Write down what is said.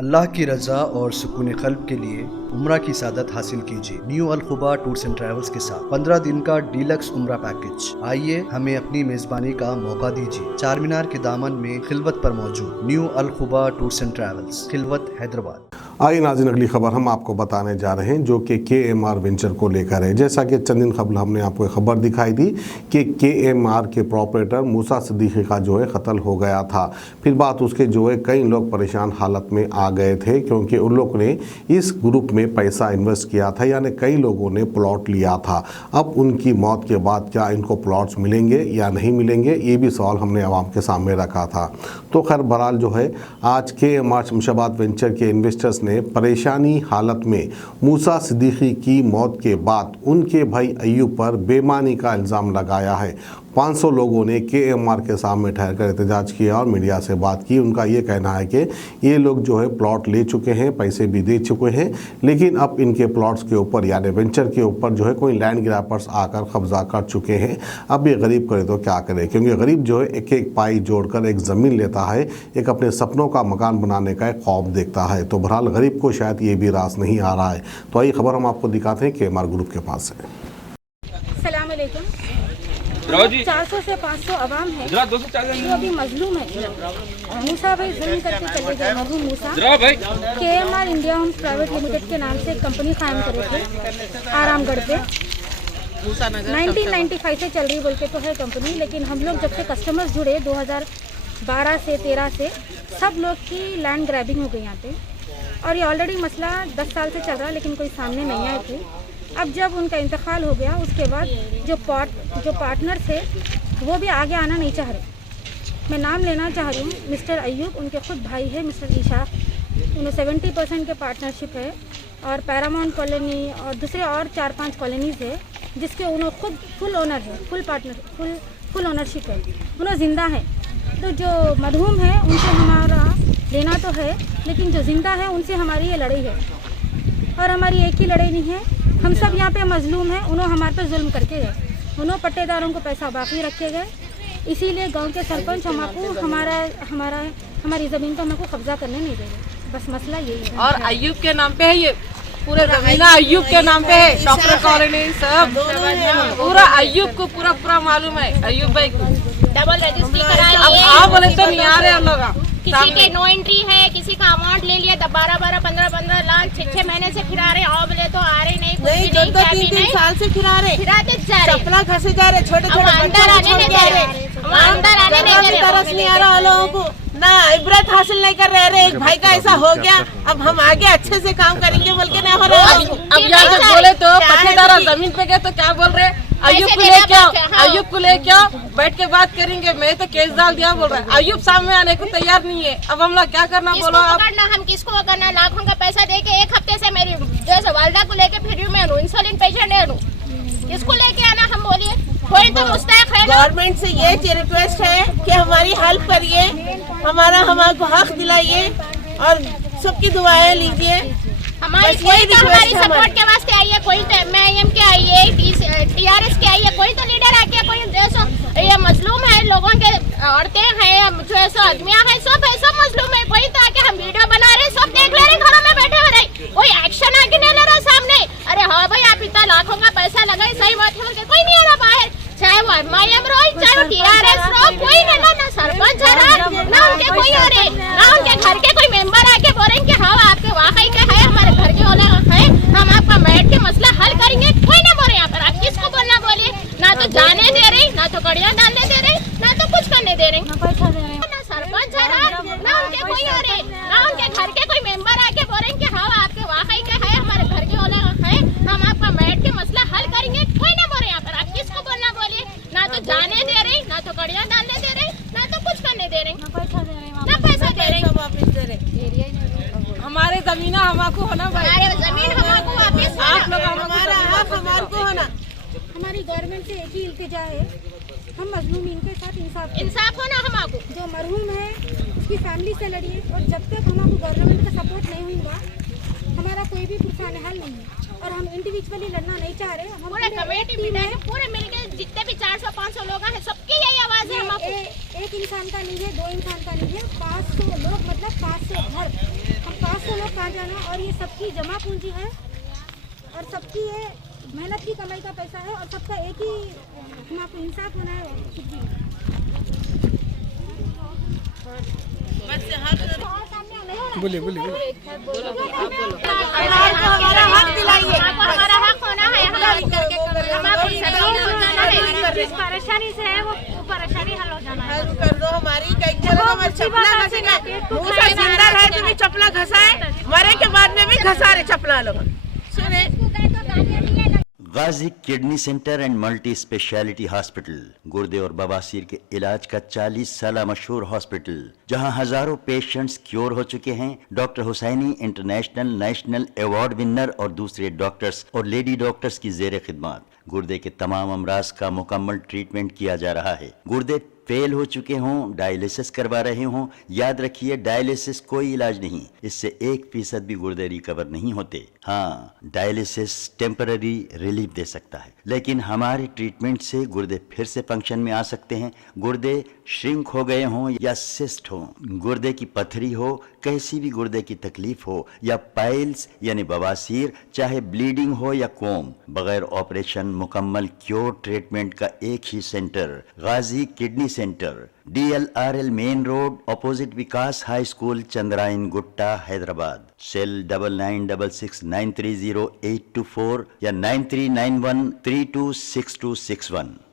अल्लाह की रज़ा और सुकून क़ल्ब के लिए उम्रा की सादत हासिल कीजिए new Al Khuba tours and travels के साथ 15 दिन का डीलक्स उम्रा पैकेज। आइए हमें अपनी मेज़बानी का मौका दीजिए। चार मीनार के दामन में खिलवत पर मौजूद new Al Khuba tours and travels, Khilwat, Hyderabad. आइए नाज़रीन, अगली खबर हम आपको बताने जा रहे हैं जो कि KMR वेंचर को लेकर है। जैसा कि चंद दिन कबल हमने आपको एक खबर दिखाई थी कि KMR के प्रॉपरेटर मूसा सिद्दीकी का जो है कत्ल हो गया था। फिर बात उसके जो है कई लोग परेशान हालत में आ गए थे क्योंकि उन लोगों ने इस ग्रुप में पैसा इन्वेस्ट किया था, यानी कई लोगों ने प्लॉट लिया था। अब उनकी मौत के बाद क्या इनको प्लॉट्स मिलेंगे या नहीं मिलेंगे, ये भी सवाल हमने आवाम के सामने रखा था। तो खैर बहरहाल जो है आज KMR शमशाबाद वेंचर के इन्वेस्टर्स ने परेशानी हालत में मूसा सिद्दीकी की मौत के बाद उनके भाई अय्यूब पर बेईमानी का इल्ज़ाम लगाया है। 500 लोगों ने KMR के सामने ठहर कर एहतजाज किया और मीडिया से बात की। उनका ये कहना है कि ये लोग जो है प्लॉट ले चुके हैं, पैसे भी दे चुके हैं, लेकिन अब इनके प्लॉट्स के ऊपर यानी वेंचर के ऊपर जो है कोई लैंड ग्रैपर्स आकर कब्जा कर चुके हैं। अब ये गरीब करे तो क्या करे, क्योंकि गरीब जो है एक एक पाई जोड़कर एक ज़मीन लेता है, एक अपने सपनों का मकान बनाने का एक ख्वाब देखता है। तो बहरहाल गरीब को शायद ये भी रास नहीं आ रहा है। तो आइए खबर हम आपको दिखाते हैं KMR ग्रुप के पास है। 400 से 500 आवाम है जो अभी मजलूम है। मूसा भाई जुल्म करके चले गए, मरहूम Musa. KMR India homes private limited के नाम से एक कंपनी कायम करे थे आरामगढ़ पे। 1995 से चल रही बोल के तो है कंपनी, लेकिन हम लोग जब से कस्टमर्स जुड़े 2012 से 13 से सब लोग की लैंड ग्रैबिंग हो गई यहाँ पे। और ये ऑलरेडी मसला 10 साल से चल रहा है, लेकिन कोई सामने नहीं आए थे। अब जब उनका इंतकाल हो गया उसके बाद जो पार्टनर थे वो भी आगे आना नहीं चाह रहे। मैं नाम लेना चाह रही हूँ, मिस्टर अय्यूब, उनके खुद भाई है मिस्टर ईशा, उन्हें 70% के पार्टनरशिप है। और पैरामाउंट कॉलोनी और दूसरे और 4-5 कॉलोनीज़ है जिसके उन्होंने खुद फुल ओनर है, फुल ओनरशिप है, उन्होंने ज़िंदा है। तो जो मरहूम है उनसे हमारा लेना तो है, लेकिन जो ज़िंदा है उनसे हमारी ये लड़ाई है। और हमारी एक ही लड़ाई नहीं है, हम सब यहाँ पे मजलूम हैं। उन्होंने हमारे पे जुल्म करके गए, उन्होंने पट्टेदारों को पैसा बाकी रखे गए, इसीलिए गांव के सरपंच हमको हमारी ज़मीन को हमको कब्जा करने नहीं दे रहे। बस मसला यही है। और अय्यूब के नाम पे है, ये पूरे ज़मीन अय्यूब के नाम पे है। डॉक्टर कॉलोनी सब पूरा अय्यूब को पूरा मालूम है। अय्यूब भाई को डबल रजिस्ट्री कराई है। अब आप बोले तो नहीं आ रहे हम लोग। किसी के नो एंट्री है, किसी का अमाउंट ले लिया 12-12, 15-15 लाख 6-6 महीने से फिरा रहे। आओ बोले तो आ रहे नहीं, कुछ भी नहीं, 2-3 साल से फिराते जा रहे, सपना घसे जा रहे, छोटे छोटे अंदर आने नहीं दे रहे, अंदर आने नहीं दे रहे। तरस नहीं आ रहा लोगों को, ना इबरत हासिल नहीं कर रहे। एक भाई का ऐसा हो गया, अब हम आगे अच्छे से काम करेंगे बोल के नहीं हो रहा। अब यहाँ पे बोले तो पट्टेदार जमीन पे गए तो क्या बोल रहे, अय्यूब को लेके आओ, अय्यूब को लेके आओ, बैठ के बात करेंगे। मैं तो केस डाल दिया बोल रहा है। अय्यूब सामने आने को तैयार नहीं है। अब हम लोग क्या करना, बोलो आप। हम किसको पकड़ना? लाखों का पैसा दे के 1 हफ्ते से मेरी जो वालदा को लेके फिर मैं इंसुलिन पेशेंट है, किसको लेके आना? हम बोलिए कोई तो मुस्तैक है। गवर्नमेंट से ये रिक्वेस्ट है कि हमारी हेल्प करिए, हमको हक दिलाइए और सबकी दुआएं लीजिए। हमारी कोई तो हमारी सपोर्ट के वास्ते आई है, कोई तो MIM के आई है, TRS के आई है, कोई तो लीडर आके, कोई जैसा ये मजलूम है, लोगों के औरतें हैं, जो ऐसा आदमियां हैं, सब मजलूम है। कोई तो आके हम वीडियो बना रहे, सब देख ले रहे, घरों में बैठे हो रहे, कोई एक्शन आके नहीं ले रहा सामने। अरे हाँ भाई, आप इतना लाखों का पैसा लगाए, सही बात है, कोई नहीं आ रहा बाहर। चाहे वो MIM रो, चाहे वो TRS रो, कोई नहीं, ना सरपंच है, ना उनके कोई हो रहे, ना उनके घर के कोई मेंबर आके बोले कि हाँ आपके वाकई का है, हमारे घर के वाला है, हम आपका बैठ के मसला हल करेंगे। कोई ना बोले यहाँ पर, आप किसको बोलना बोलिए? ना तो जाने दे रही, ना तो कड़ियाँ डालने दे रही, ना तो कुछ करने दे रही, ना सरपंच है, ना उनके कोई हो रहे, ना उनके घर के कोई मेंबर आके बोले कि हाँ आपके वाकई का है, हमारे घर के वाला है, हम आपका बैठ के मसला हल करेंगे। कोई ना बोले यहाँ पर, आप किसको बोलना बोलिए? ना तो जाने दे रही, ना तो कड़ियाँ डालने दे रही, ना तो कुछ करने दे रही, ना पैसा दे रही, वापिस दे रहे। हमारे जमीन हमको होना भाई, जमीन हमको वापस, आप लोग हमारा हक हमको होना। हमारी गवर्नमेंट से एक ही इल्तिजा है, हम मजलूमीन के साथ इंसाफ होना। हमको जो मरहूम है उसकी फैमिली से लड़िए, और जब तक हमको गवर्नमेंट का सपोर्ट नहीं होगा हमारा कोई भी पुरसान हल नहीं है। और हम इंडिविजुअली लड़ना नहीं चाह रहे, हम पूरे कमेटी पूरे मिलके जितने भी 400-500 लोग हैं, सबकी यही आवाज है। एक इंसान का नहीं है, 2 इंसान का नहीं है, 500 लोग, मतलब 500 घर, हम जाना, और ये सबकी जमा पूंजी है और सबकी ये मेहनत की कमाई का पैसा है और सबका एक ही आपको इंसाफ होना है। कुछ भी बोलिए हमारा हक दिलाइए, हमारा हक होना है, परेशानी से है वो परेशानी हल हो जाना है। हल कर दो हमारी, हमारी चपला घसेगा, मुँह से जिंदा रहे तो भी चपला घसाए, मरे के बाद में भी घसा रहे चपला लोग। सुने Ghazi kidney centre and multi speciality hospital, गुर्दे और बवासीर के इलाज का 40 साल मशहूर हॉस्पिटल, जहां हजारों पेशेंट्स क्योर हो चुके हैं। Doctor Husaini international national award winner और दूसरे डॉक्टर्स और लेडी डॉक्टर्स की जेर खिदमत गुर्दे के तमाम अमराज का मुकम्मल ट्रीटमेंट किया जा रहा है। गुर्दे फेल हो चुके हों, डायलिसिस करवा रहे हों, याद रखिए डायलिसिस कोई इलाज नहीं, इससे 1% भी गुर्दे रिकवर नहीं होते। हाँ, डायलिसिस टेम्पररी रिलीफ दे सकता है, लेकिन हमारे ट्रीटमेंट से गुर्दे फिर से फंक्शन में आ सकते हैं। गुर्दे श्रिंक हो गए हों या सिस्ट हो, गुर्दे की पथरी हो, कैसी भी गुर्दे की तकलीफ हो, या पाइल्स यानी बवासीर, चाहे ब्लीडिंग हो या कोम, बगैर ऑपरेशन मुकम्मल क्योर ट्रीटमेंट का एक ही centre, Ghazi kidney centre, DLRL main road, opposite Vikas high school, Chandrayangutta, Hyderabad. Cell 9966930824 या 9391326261।